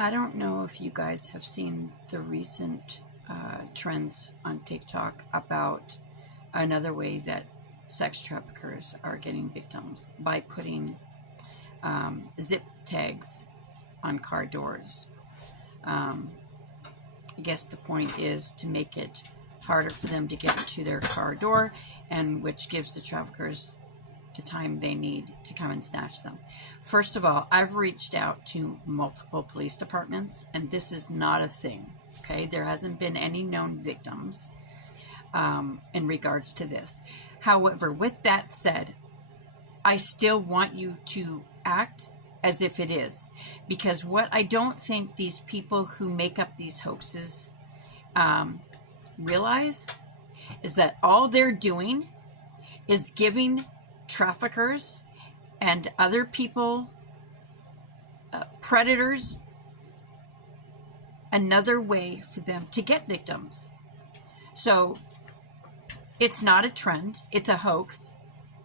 I don't know if you guys have seen the recent trends on TikTok about another way that sex traffickers are getting victims by putting zip tags on car doors. I guess the point is to make it harder for them to get to their car door, and which gives the traffickers the time they need to come and snatch them. First of all, I've reached out to multiple police departments, and this is not a thing. Okay, there hasn't been any known victims in regards to this. However, with that said, I still want you to act as if it is, because what I don't think these people who make up these hoaxes realize is that all they're doing is giving traffickers and other people, predators, another way for them to get victims. So it's not a trend, it's a hoax,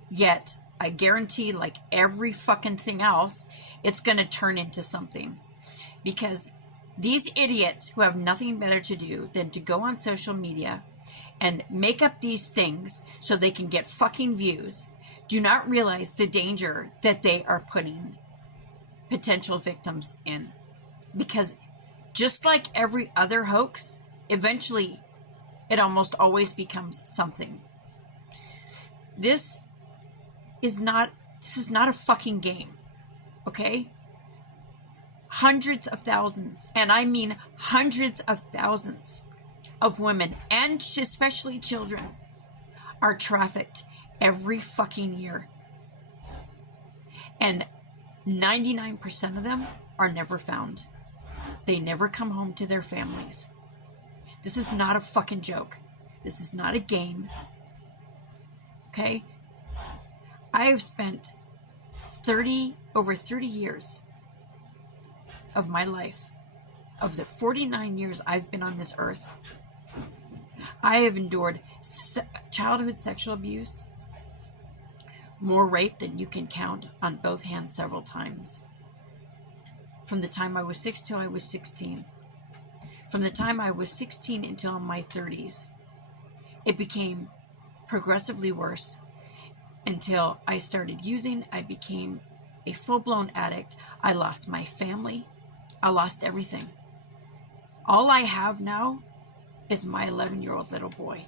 yet I guarantee, like every fucking thing else, it's going to turn into something. Because these idiots who have nothing better to do than to go on social media and make up these things so they can get fucking views do not realize the danger that they are putting potential victims in. Because just like every other hoax, eventually it almost always becomes something. This is not a fucking game, okay? Hundreds of thousands, and I mean hundreds of thousands of women, and especially children, are trafficked every fucking year. And 99% of them are never found. They never come home to their families. This is not a fucking joke. This is not a game. Okay? I have spent over 30 years of my life, of the 49 years I've been on this earth, I have endured childhood sexual abuse, more rape than you can count on both hands several times. From the time I was 6 till I was 16. From the time I was 16 until my 30s, it became progressively worse until I started using. I became a full-blown addict. I lost my family. I lost everything. All I have now is my 11-year-old little boy.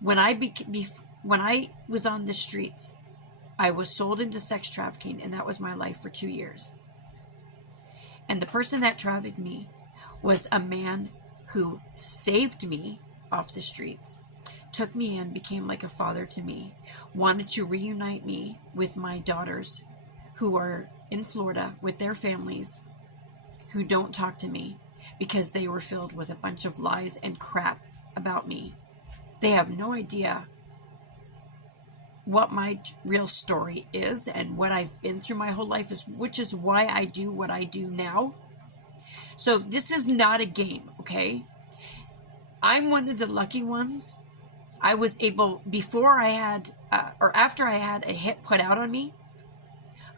When I was on the streets, I was sold into sex trafficking, and that was my life for 2 years. And the person that trafficked me was a man who saved me off the streets, took me in, became like a father to me, wanted to reunite me with my daughters who are in Florida with their families, who don't talk to me because they were filled with a bunch of lies and crap about me. They have no idea what my real story is and what I've been through my whole life, which is why I do what I do now. So this is not a game, okay? I'm one of the lucky ones. I was able, before I had, or after I had a hit put out on me,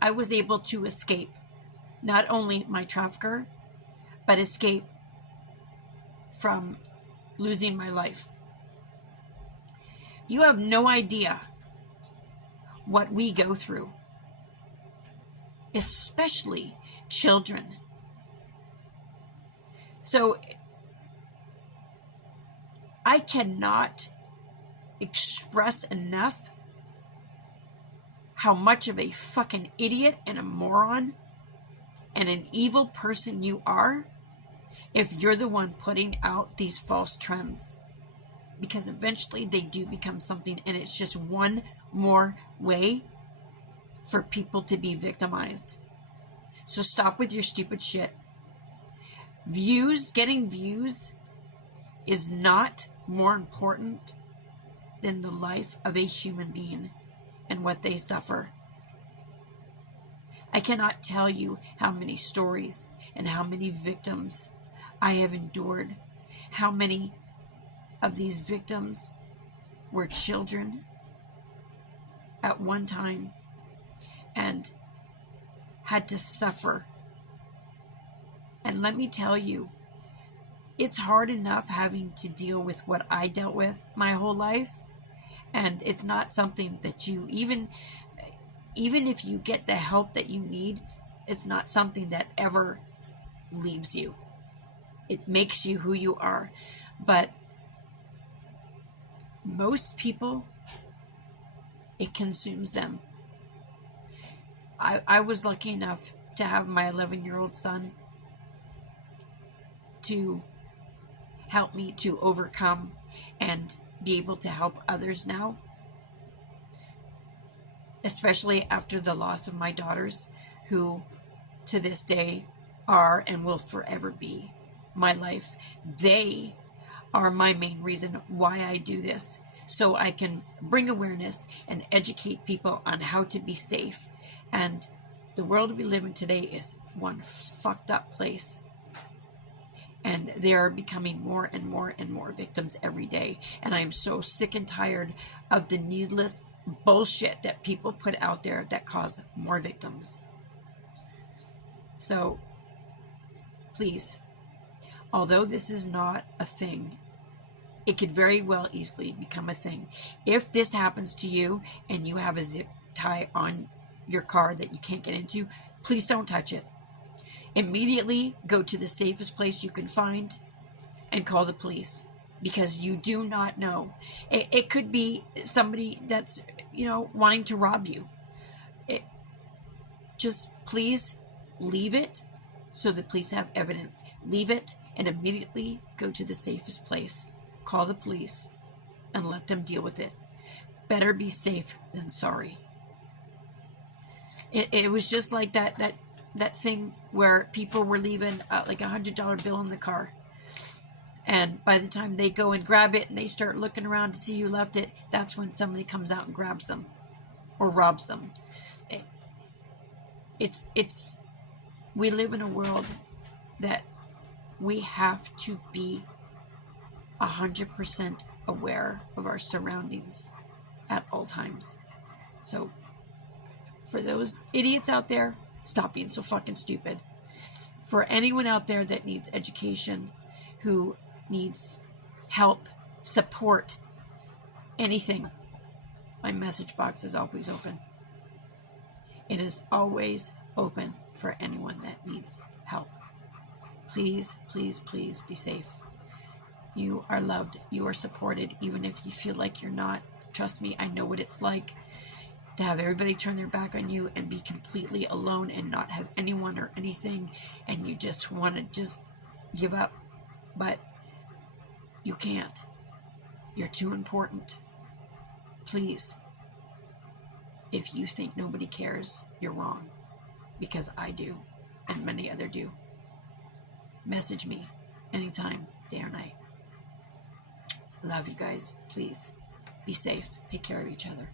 I was able to escape not only my trafficker, but escape from losing my life. You have no idea what we go through, especially children. So I cannot express enough how much of a fucking idiot and a moron and an evil person you are if you're the one putting out these false trends. Because eventually they do become something, and it's just one more way for people to be victimized. So stop with your stupid shit. Getting views is not more important than the life of a human being and what they suffer. I cannot tell you how many stories and how many victims I have endured, how many of these victims were children at one time and had to suffer And let me tell you, it's hard enough having to deal with what I dealt with my whole life. And it's not something that you, even if you get the help that you need, it's not something that ever leaves you. It makes you who you are. But most people, it consumes them. I was lucky enough to have my 11-year-old son to help me to overcome and be able to help others now, especially after the loss of my daughters, who to this day are and will forever be my life. They are my main reason why I do this, so I can bring awareness and educate people on how to be safe. And the world we live in today is one fucked up place. And there are becoming more and more and more victims every day. And I am so sick and tired of the needless bullshit that people put out there that cause more victims. So, please, although this is not a thing, it could very well easily become a thing. If this happens to you and you have a zip tie on your car that you can't get into, please don't touch it. Immediately go to the safest place you can find and call the police, because you do not know. It could be somebody that's, wanting to rob you. Just please leave it so the police have evidence. Leave it and immediately go to the safest place. Call the police and let them deal with it. Better be safe than sorry. It was just like that thing where people were leaving like $100 bill in the car. And by the time they go and grab it and they start looking around to see who left it, that's when somebody comes out and grabs them or robs them. We live in a world that we have to be 100% aware of our surroundings at all times. So for those idiots out there, stop being so fucking stupid. For anyone out there that needs education, who needs help, support, anything, my message box is always open. It is always open for anyone that needs help. Please, please, please be safe. You are loved. You are supported, even if you feel like you're not. Trust me, I know what it's like to have everybody turn their back on you and be completely alone and not have anyone or anything, and you just want to just give up. But you can't. You're too important. Please, if you think nobody cares, you're wrong, because I do, and many others do. Message me anytime, day or night. Love you guys. Please be safe. Take care of each other.